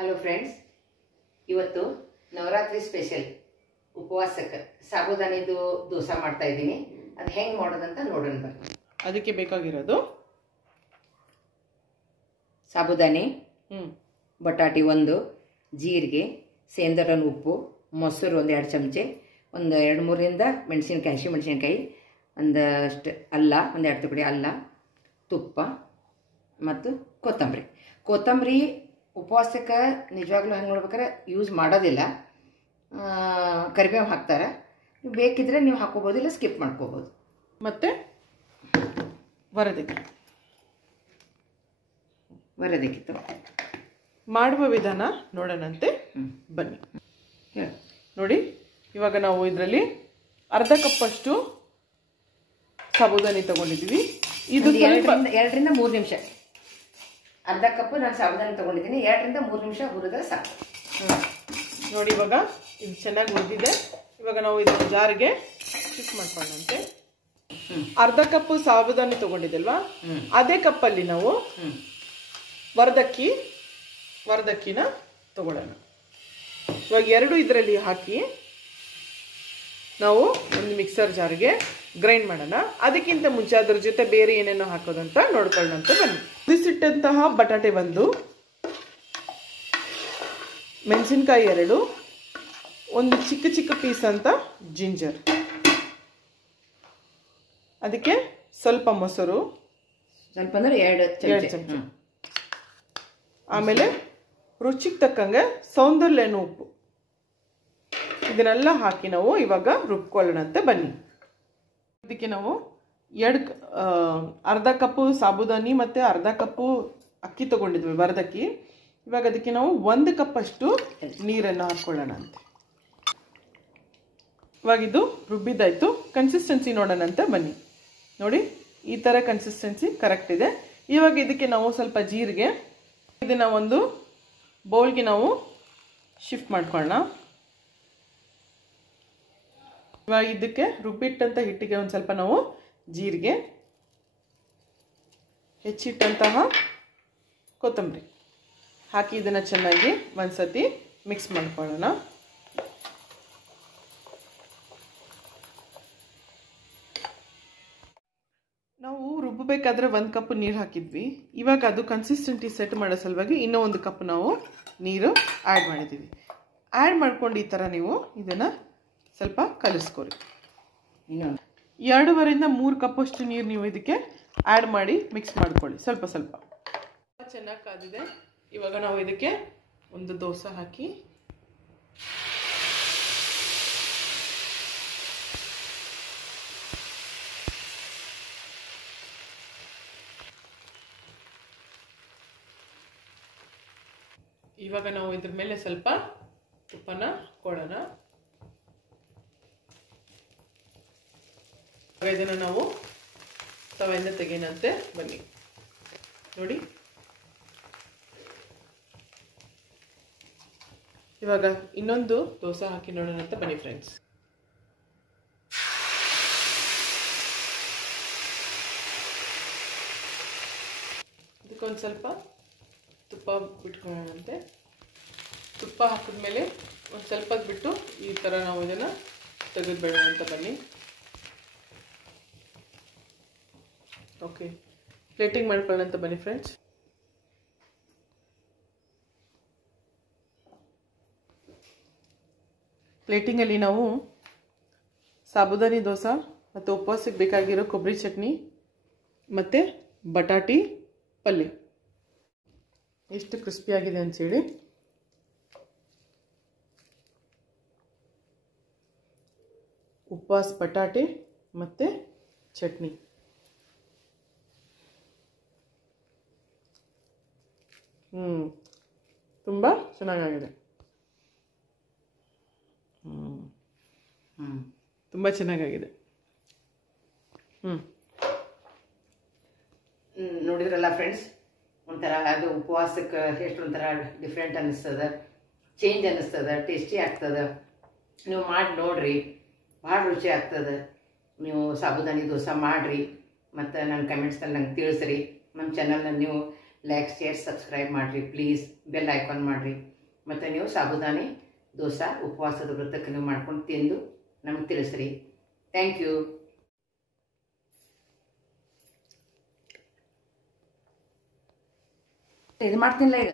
Hello friends, ಇವತ್ತು Navratri special ಉಪವಾಸಕ್ಕೆ ಸಾಬುದಾನಿದು dosa ಮಾಡ್ತಾ ಇದ್ದೀನಿ. ಅದು ಹೆಂಗೆ ಮಾಡೋದಂತ ನೋಡೋಣ ಬರ್ತೀನಿ. ಅದಕ್ಕೆ ಬೇಕಾಗಿರೋದು ಸಾಬುದಾನಿ, ಬಟಾಟಿ 1, ಜೀರಿಗೆ, ಸೇಂದರನ ಉಪ್ಪು, ಮೊಸರು 1-2 ಚಮಚೆ, ಒಂದು 2-3ರಿಂದ ಮೆಣಸಿನ್ಕಾಯಿ, ಹಸಿ ಮೆಣಸಿನ್ಕಾಯಿ, ಒಂದಷ್ಟು ಅಲ್ಲ, 1-2 ತುಕಡಿ ಅಲ್ಲ, ತುಪ್ಪ ಮತ್ತು ಕೊತ್ತಂಬರಿ ಉಪವಾಸಕ್ಕೆ ನಿಜವಾಗ್ಲೂ ಹೆಂಗೆ ನೋಡ್ಬೇಕಾರೆ ಯೂಸ್ ಮಾಡೋದಿಲ್ಲ. ಕರಿಬೇವು ಹಾಕ್ತಾರೆ, ನೀವು ಬೇಕಿದ್ರೆ ನೀವು ಹಾಕೋಬೋದು, ಇಲ್ಲ ಸ್ಕಿಪ್ ಮಾಡ್ಕೋಬೋದು. ಮತ್ತು ವರದಕ್ಕಿತ್ತು ಮಾಡುವ ವಿಧಾನ ನೋಡೋಣಂತೆ, ಬನ್ನಿ. ನೋಡಿ, ಇವಾಗ ನಾವು ಇದರಲ್ಲಿ ಅರ್ಧ ಕಪ್ಪಷ್ಟು ಸಾಬುದಾನಿ ತಗೊಂಡಿದ್ದೀವಿ. ಇದು 2ರಿಂದ 3 ನಿಮಿಷ, ಅರ್ಧ ಕಪ್ ನಾನು ಸಾಬುದಾನಿ ತಗೊಂಡಿದ್ದೀನಿ. 2ರಿಂದ 3 ನಿಮಿಷ ಹುರಿದ್ರೆ ಸಾಕು. ನೋಡಿ, ಇವಾಗ ಇದು ಚೆನ್ನಾಗಿ ಹುರಿದಿದೆ. ಇವಾಗ ನಾವು ಇದನ್ನ ಜಾರಿಗೆ ಶಿಫ್ಟ್ ಮಾಡ್ಕೊಳ್ಳೋಣಂತೆ. ಅರ್ಧ ಕಪ್ ಸಾಬುದಾನಿ ತಗೊಂಡಿದ್ದಲ್ವಾ, ಅದೇ ಕಪ್ಪಲ್ಲಿ ನಾವು ವರದಕ್ಕಿನ ತಗೊಳ್ಳೋಣ. ಇವಾಗ 2 ಇದರಲ್ಲಿ ಹಾಕಿ ನಾವು ಒಂದು ಮಿಕ್ಸರ್ ಜಾರ್ಗೆ ಗ್ರೈಂಡ್ ಮಾಡೋಣ. ಅದಕ್ಕಿಂತ ಮುಂಚೆ ಅದ್ರ ಜೊತೆ ಬೇರೆ ಏನೇನೋ ಹಾಕೋದಂತ ನೋಡ್ಕೊಳ್ಳೋಣಂತ ಬನ್ನಿ. ಕುದಿಸಿಟ್ಟಂತಹ ಬಟಾಟೆ 1, ಮೆಣಸಿನ್ಕಾಯಿ 2, ಒಂದು ಚಿಕ್ಕ ಪೀಸ್ ಅಂತ ಜಿಂಜರ್, ಅದಕ್ಕೆ ಸ್ವಲ್ಪ ಮೊಸರು, ಸ್ವಲ್ಪ ಅಂದ್ರೆ 2 ಚಮಚೆ, ಆಮೇಲೆ ರುಚಿಗೆ ತಕ್ಕಂಗೆ ಸೌಂದರ್ಯನ ಉಪ್ಪು, ಇದನ್ನೆಲ್ಲ ಹಾಕಿ ನಾವು ಇವಾಗ ರುಬ್ಕೊಳ್ಳೋಣಂತೆ ಬನ್ನಿ. ಇದಕ್ಕೆ ನಾವು ಅರ್ಧ ಕಪ್ಪು ಸಾಬುದಾನಿ ಮತ್ತು ಅರ್ಧ ಕಪ್ಪು ಅಕ್ಕಿ ತಗೊಂಡಿದ್ವಿ, ವರದಕ್ಕಿ. ಇವಾಗ ಅದಕ್ಕೆ ನಾವು 1 ಕಪ್ ಅಷ್ಟು ನೀರನ್ನು ಹಾಕ್ಕೊಳ್ಳೋಣ ಅಂತೆ. ಇವಾಗ ಇದು ರುಬ್ಬಿದ್ದಾಯ್ತು. ಕನ್ಸಿಸ್ಟೆನ್ಸಿ ನೋಡೋಣಂತೆ ಬನ್ನಿ. ನೋಡಿ, ಈ ಥರ ಕನ್ಸಿಸ್ಟೆನ್ಸಿ ಕರೆಕ್ಟ್ ಇದೆ. ಇವಾಗ ಇದಕ್ಕೆ ನಾವು ಸ್ವಲ್ಪ ಜೀರಿಗೆ, ಇದನ್ನು ಒಂದು ಬೌಲ್ಗೆ ನಾವು ಶಿಫ್ಟ್ ಮಾಡ್ಕೊಳ್ಳೋಣ. ಇವಾಗ ಇದಕ್ಕೆ ರುಬ್ಬಿಟ್ಟಂಥ ಹಿಟ್ಟಿಗೆ ಒಂದು ಸ್ವಲ್ಪ ನಾವು ಜೀರಿಗೆ, ಹೆಚ್ಚಿಟ್ಟಂತಹ ಕೊತ್ತಂಬರಿ ಹಾಕಿ ಇದನ್ನು ಚೆನ್ನಾಗಿ ಒಂದ್ಸತಿ ಮಿಕ್ಸ್ ಮಾಡ್ಕೊಳ್ಳೋಣ. ನಾವು ರುಬ್ಬಬೇಕಾದ್ರೆ 1 ಕಪ್ ನೀರು ಹಾಕಿದ್ವಿ. ಇವಾಗ ಅದು ಕನ್ಸಿಸ್ಟೆನ್ಸಿ ಸೆಟ್ ಮಾಡೋ ಸಲುವಾಗಿ ಇನ್ನೂ 1 ಕಪ್ ನಾವು ನೀರು ಆ್ಯಡ್ ಮಾಡಿದ್ದೀವಿ. ಆ್ಯಡ್ ಮಾಡ್ಕೊಂಡು ಈ ಥರ ನೀವು ಇದನ್ನು ಸ್ವಲ್ಪ ಕಲಿಸ್ಕೊರಿ. 2.5ರಿಂದ 3 ಕಪ್ಪಷ್ಟು ನೀರು ನೀವು ಇದಕ್ಕೆ ಆ್ಯಡ್ ಮಾಡಿ ಮಿಕ್ಸ್ ಮಾಡ್ಕೊಳ್ಳಿ. ಸ್ವಲ್ಪ ಚೆನ್ನಾಗಿ ಕಾದಿದೆ. ಇವಾಗ ನಾವು ಇದಕ್ಕೆ ಒಂದು ದೋಸೆ ಹಾಕಿ ಇವಾಗ ನಾವು ಇದ್ರ ಮೇಲೆ ಸ್ವಲ್ಪ ತುಪ್ಪನ ಕೊಡೋಣ. ಇದನ್ನು ನಾವು ತವೆಯಿಂದ ತೆಗೆಯನಂತೆ ಬನ್ನಿ. ನೋಡಿ, ಇವಾಗ ಇನ್ನೊಂದು ದೋಸೆ ಹಾಕಿ ನೋಡೋಣ ಅಂತ ಬನ್ನಿ ಫ್ರೆಂಡ್ಸ್. ಇದಕ್ಕೊಂದು ಸ್ವಲ್ಪ ತುಪ್ಪ ಬಿಟ್ಕೊಳ್ಳೋಣಂತೆ. ತುಪ್ಪ ಹಾಕಿದ್ಮೇಲೆ ಒಂದು ಸ್ವಲ್ಪ ಬಿಟ್ಟು ಈ ಥರ ನಾವು ಇದನ್ನು ತೆಗೆದುಬೇಡೋಣ ಅಂತ ಬನ್ನಿ. ಓಕೆ, ಪ್ಲೇಟಿಂಗ್ ಮಾಡ್ಕೊಳ್ಳೋಣ ಅಂತ ಬನ್ನಿ ಫ್ರೆಂಡ್ಸ್. ಪ್ಲೇಟಿಂಗಲ್ಲಿ ನಾವು ಸಾಬುದಾನಿ ದೋಸೆ ಮತ್ತು ಉಪವಾಸಕ್ಕೆ ಬೇಕಾಗಿರೋ ಕೊಬ್ಬರಿ ಚಟ್ನಿ ಮತ್ತು ಬಟಾಟಿ ಪಲ್ಯ ಎಷ್ಟು ಕ್ರಿಸ್ಪಿಯಾಗಿದೆ ಅಂತೇಳಿ. ಉಪವಾಸ ಬಟಾಟೆ ಮತ್ತು ಚಟ್ನಿ ತುಂಬ ಚೆನ್ನಾಗಿದೆ. ತುಂಬ ಚೆನ್ನಾಗಿದೆ. ನೋಡಿದ್ರಲ್ಲ ಫ್ರೆಂಡ್ಸ್, ಒಂಥರ ಅದು ಉಪವಾಸಕ್ಕೆ ಎಷ್ಟು ಒಂಥರ ಡಿಫ್ರೆಂಟ್ ಅನ್ನಿಸ್ತದ, ಚೇಂಜ್ ಅನ್ನಿಸ್ತದ, ಟೇಸ್ಟಿ ಆಗ್ತದೆ. ನೀವು ಮಾಡಿ ನೋಡ್ರಿ, ಭಾಳ ರುಚಿ ಆಗ್ತದೆ. ನೀವು ಸಾಬುದಾನಿ ದೋಸೆ ಮಾಡಿರಿ, ಮತ್ತು ನನ್ನ ಕಮೆಂಟ್ಸ್ನಲ್ಲಿ ನಂಗೆ ತಿಳಿಸ್ರಿ. ನಮ್ಮ ಚಾನಲ್ನ ನೀವು ಲೈಕ್ ಶೇರ್ ಸಬ್ಸ್ಕ್ರೈಬ್ ಮಾಡಿರಿ ಪ್ಲೀಸ್. ಬೆಲ್ ಐಕಾನ್ ಮಾಡಿರಿ. ಮತ್ತು ನೀವು ಸಾಬುದಾನಿ ದೋಸೆ ಉಪವಾಸದ ವ್ರತಕ್ಕೆ ನೀವು ಮಾಡ್ಕೊಂಡು ತಿಂದು ನಮಗೆ ತಿಳಿಸ್ರಿ. Thank you. ಇದು ಮಾಡ್ತೀನಿಲ್ಲ ಈಗ.